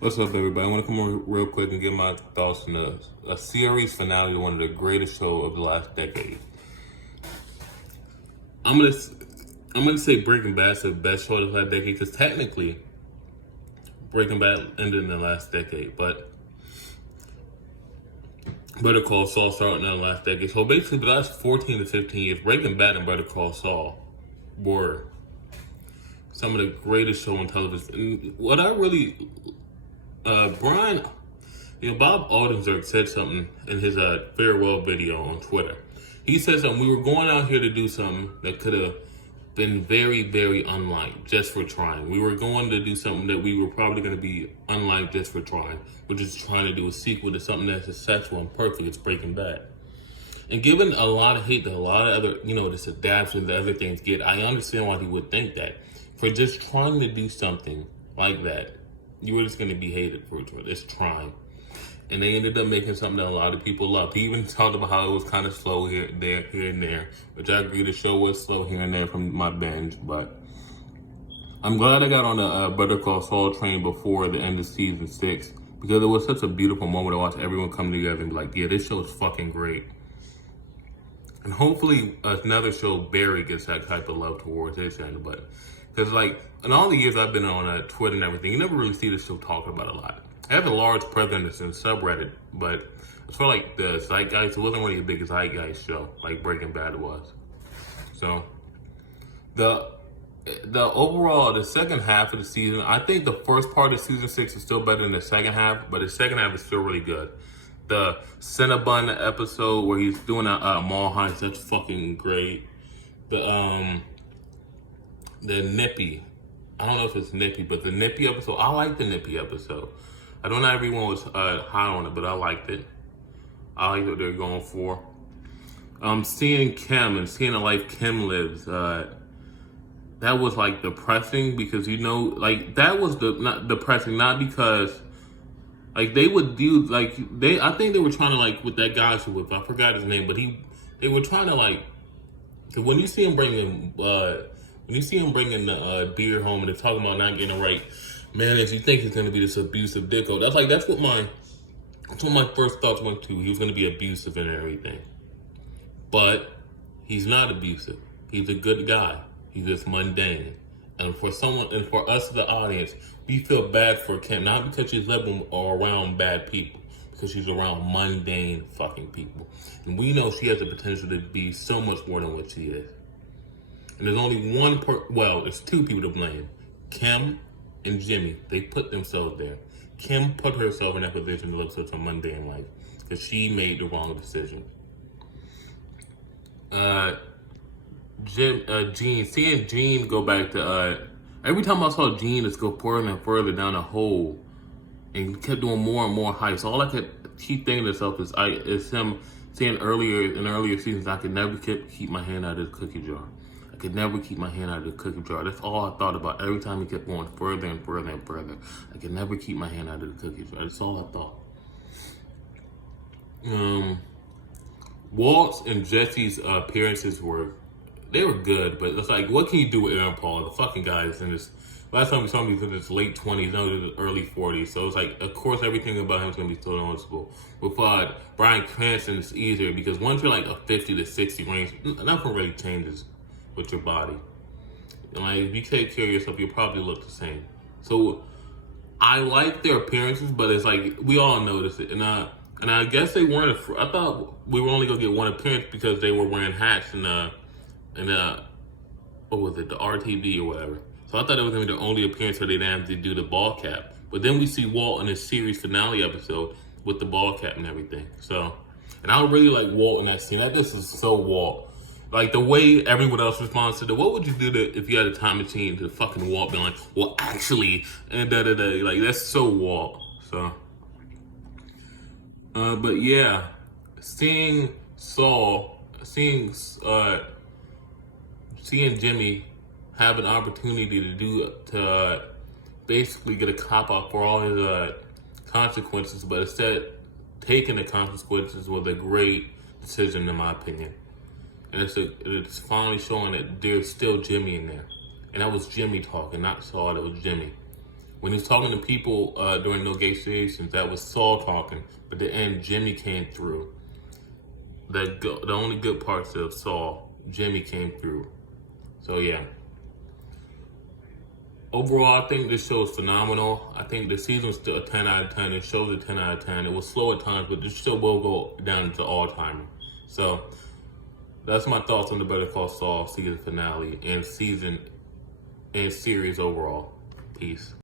What's up, everybody? I want to come over real quick and give my thoughts on a series finale to one of the greatest shows of the last decade. I'm gonna I'm gonna say Breaking Bad's the best show of the last decade because technically Breaking Bad ended in the last decade, but Better Call Saul started in the last decade. So basically, the last 14 to 15 years, Breaking Bad and Better Call Saul were some of the greatest show on television. And what I really, Brian. Bob Aldenberg said something in his farewell video on Twitter. He said something. We were going out here to do something that could have been very, very unlike just for trying. We were going to do something that we were probably going to be unlike just for trying, which is trying to do a sequel to something that's successful and perfect. It's Breaking Bad. And given a lot of hate that a lot of other, this adaptation that other things get, I understand why he would think that. For just trying to do something like that, you were just going to be hated for it. It's trying. And they ended up making something that a lot of people loved. He even talked about how it was kind of slow here and there, which I agree the show was slow here and there from my binge. But I'm glad I got on the Better Call Saul train before the end of season 6 because it was such a beautiful moment to watch everyone come together and be like, yeah, this show is fucking great. And hopefully another show, Barry, gets that type of love towards its end. But because in all the years I've been on Twitter and everything, you never really see this show talked about a lot. It has a large presence in subreddit, but as far like the Zeitgeist, it wasn't really a big Zeitgeist show like Breaking Bad was. So the overall, the second half of the season, I think the first part of season 6 is still better than the second half, but the second half is still really good. The Cinnabon episode where he's doing a mall heist, that's fucking great. The Nippy, I don't know if it's Nippy, but the Nippy episode, I like the Nippy episode. I don't know everyone was high on it, but I liked it. I like what they're going for. Seeing Kim and seeing the life Kim lives, that was depressing because that was not depressing, not because they would do I think they were trying to with that guy with I forgot his name, but they were trying to when you see him bringing the beer home and they're talking about not getting it right. Man, if you think he's gonna be this abusive dicko, that's what my first thoughts went to. He was gonna be abusive and everything, but he's not abusive. He's a good guy. He's just mundane, and for us, the audience, we feel bad for Kim, not because she's living around bad people, because she's around mundane fucking people, and we know she has the potential to be so much more than what she is. And there's only there's two people to blame: Kim and Jimmy. They put themselves there. Kim put herself in that position to live such a mundane life because she made the wrong decision. Seeing Gene go back to every time I saw Gene just go further and further down a hole and kept doing more and more heists. All I could keep thinking to myself is him saying in earlier seasons, I could never keep my hand out of the cookie jar. I could never keep my hand out of the cookie jar. That's all I thought about every time he kept going further and further and further. I could never keep my hand out of the cookie jar. That's all I thought. Walt's and Jesse's appearances were good, but it's what can you do with Aaron Paul? The fucking guy is in this. Last time we saw him, he was in his late 20s, now he's in his early 40s. So it's of course, everything about him is going to be so noticeable. With Bryan Cranston, it's easier because once you're a 50 to 60 range, nothing really changes with your body. And if you take care of yourself, you'll probably look the same. So I like their appearances, but it's we all notice it. And I guess they weren't. I thought we were only gonna get one appearance because they were wearing hats and what was it, the RTV or whatever. So I thought it was gonna be the only appearance where they didn't have to do the ball cap. But then we see Walt in his series finale episode with the ball cap and everything. So, and I really like Walt in that scene. That just is so Walt. The way everyone else responds to it. What would you do if you had a time machine to fucking Walt being well, actually, and da-da-da. That's so Walt. So, but yeah, seeing Jimmy have an opportunity to basically get a cop out for all his consequences, but instead taking the consequences was a great decision in my opinion. And it's finally showing that there's still Jimmy in there. And that was Jimmy talking, not Saul, that was Jimmy. When he was talking to people during negotiations, that was Saul talking. But at the end, Jimmy came through. The only good parts of Saul, Jimmy came through. So yeah. Overall, I think this show is phenomenal. I think the season's still a 10 out of 10. It shows a 10 out of 10. It was slow at times, but this show will go down into all-timer. So that's my thoughts on the Better Call Saul season finale and series overall. Peace.